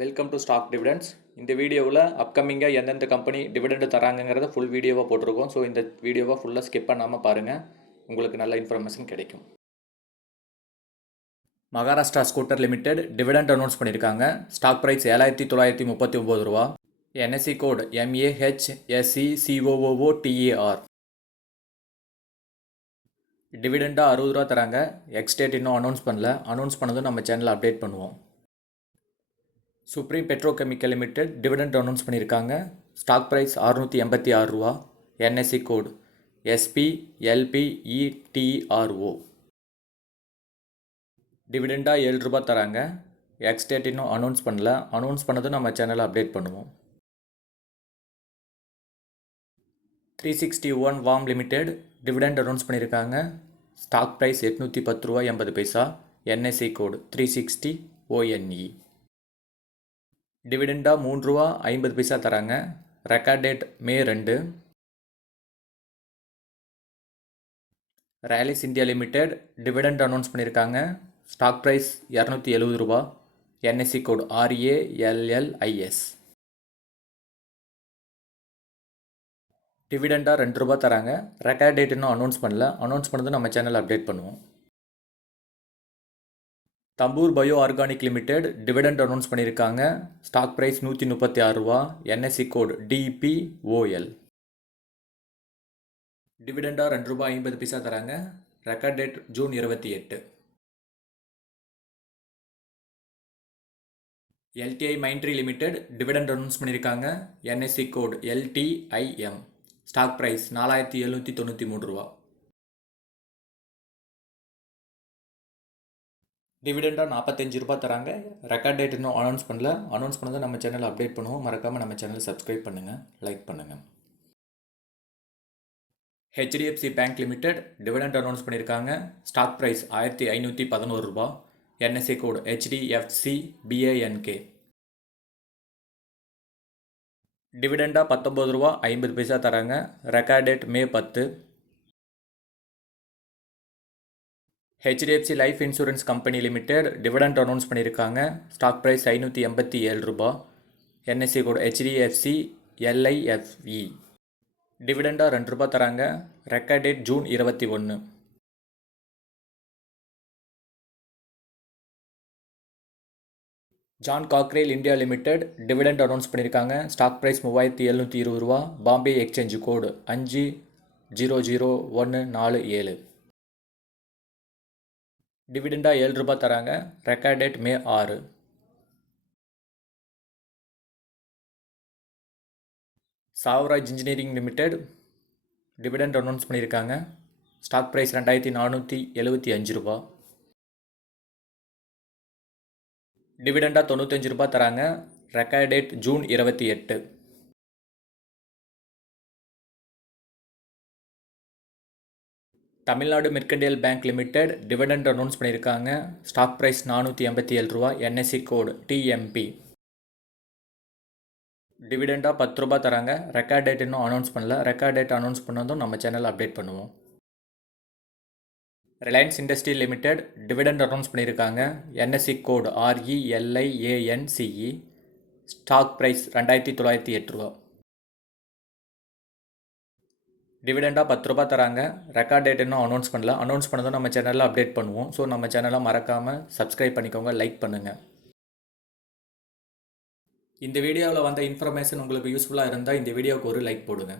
Welcome to stock dividends. இந்த வீடியோவில் அப்கமிங்காக எந்தெந்த கம்பெனி டிவிடெண்ட் தராங்கிறத ஃபுல் வீடியோவாக போட்டிருக்கோம். ஸோ இந்த வீடியோவை ஃபுல்லாக ஸ்கிப் பண்ணாமல் பாருங்கள், உங்களுக்கு நல்ல இன்ஃபர்மேஷன் கிடைக்கும். Maharashtra scooter limited dividend announce பண்ணியிருக்காங்க. ஸ்டாக் ப்ரைஸ் 7,939 ரூபா. NSE code MAHSECOOTER. டிவிடெண்டாக 60 ரூபா தராங்க. எக்ஸ்டேட் இன்னும் அனௌன்ஸ் பண்ணல. அனௌன்ஸ் பண்ணதும் நம்ம சேனலில் அப்டேட் பண்ணுவோம். Supreme petrochemical limited dividend announce பண்ணியிருக்காங்க. ஸ்டாக் ப்ரைஸ் 686 ரூபா. NSE code SPLPETRO. டிவிடெண்டாக 7 ரூபா தராங்க. எக்ஸ்டேட் இன்னும் அனௌன்ஸ் பண்ணல. அனௌன்ஸ் பண்ணதும் நம்ம சேனலை அப்டேட் பண்ணுவோம். 361 வார்ம் லிமிடெட் டிவிடெண்ட் அனௌன்ஸ் பண்ணியிருக்காங்க. ஸ்டாக் ப்ரைஸ் 810 ரூபா 80 பைசா. NSE code 360 ONE. டிவிடெண்டாக 3 ரூபா 50 பைசா தராங்க. Record date May 2. Rallis India limited dividend announce பண்ணியிருக்காங்க. ஸ்டாக் ப்ரைஸ் 270 ரூபா. NSE code RALLIS. டிவிடெண்டாக 2 ரூபா தராங்க. ரெக்கார்ட் டேட் இன்னும் அனௌன்ஸ் பண்ணல. அனௌன்ஸ் பண்ணது நம்ம சேனல் அப்டேட் பண்ணுவோம். Dhampur bio organic limited dividend announce பண்ணியிருக்காங்க. ஸ்டாக் ப்ரைஸ் 136 ரூபா. NSE code DPOL. டிவிடெண்டாக 2 ரூபா 50 பைசா தராங்க. Record date June 28. LTI Mindtree limited dividend announce பண்ணியிருக்காங்க. NSE code LTIM. Stock price 4793 ரூபா. டிவிடெண்டாக 45 ரூபா தராங்க. ரெக்கார்ட் டேட் இன்னும் அனௌன்ஸ் பண்ணல. அனௌன்ஸ் பண்ணதை நம்ம சேனலில் அப்டேட் பண்ணுவோம். மறக்காமல் நம்ம சேனலை சப்ஸ்கிரைப் பண்ணுங்கள், லைக் பண்ணுங்கள். HDFC bank limited dividend announce பண்ணியிருக்காங்க. ஸ்டாக் ப்ரைஸ் 1511 ரூபா. NSE code HDFCBANK. டிவிடெண்டாக 19 ரூபா 50 பைசா தராங்க. Record date May 10. HDFC life insurance company limited dividend announce பண்ணியிருக்காங்க. ஸ்டாக் ப்ரைஸ் 587 ரூபா. NSE code HDFCLIFE. டிவிடெண்டாக 2 ரூபா தராங்க. Record date June 21. John Cockerill India limited dividend announce பண்ணியிருக்காங்க. ஸ்டாக் ப்ரைஸ் 3720 ரூபா. பாம்பே எக்ஸ்சேஞ்ச் கோடு 500147. டிவிடெண்டாக 7 ரூபா தராங்க. Record date May 6. Swaraj engineering limited dividend announce பண்ணியிருக்காங்க. ஸ்டாக் ப்ரைஸ் 2475 ரூபா. டிவிடெண்டாக 95 ரூபா தராங்க. Record date June 28. Tamil Nadu mercantile bank limited dividend announce பண்ணியிருக்காங்க. ஸ்டாக் ப்ரைஸ் 487 ரூபா. NSE code TMP. டிவிடெண்டாக 10 ரூபா தராங்க. ரெக்கார்ட் டேட் இன்னும் அனௌன்ஸ் பண்ணல. ரெக்கார்ட் டேட் அனௌன்ஸ் பண்ணதும் நம்ம சேனல் அப்டேட் பண்ணுவோம். Reliance industry limited dividend announce பண்ணியிருக்காங்க. NSE code RELIANCE. Stock price 2908 ரூபா. டிவிடெண்டாக 10 ரூபா தராங்க. ரெக்கார்ட் டேட் இன்னும் அனௌன்ஸ் பண்ணல. அனௌன்ஸ் பண்ணதும் நம்ம சேனலில் அப்டேட் பண்ணுவோம். ஸோ நம்ம சேனலை மறக்காமல் சப்ஸ்கிரைப் பண்ணிக்கோங்க, லைக் பண்ணுங்கள். இந்த வீடியோவில் வந்த இன்ஃபர்மேஷன் உங்களுக்கு யூஸ்ஃபுல்லாக இருந்தால் இந்த வீடியோவுக்கு ஒரு லைக் போடுங்க.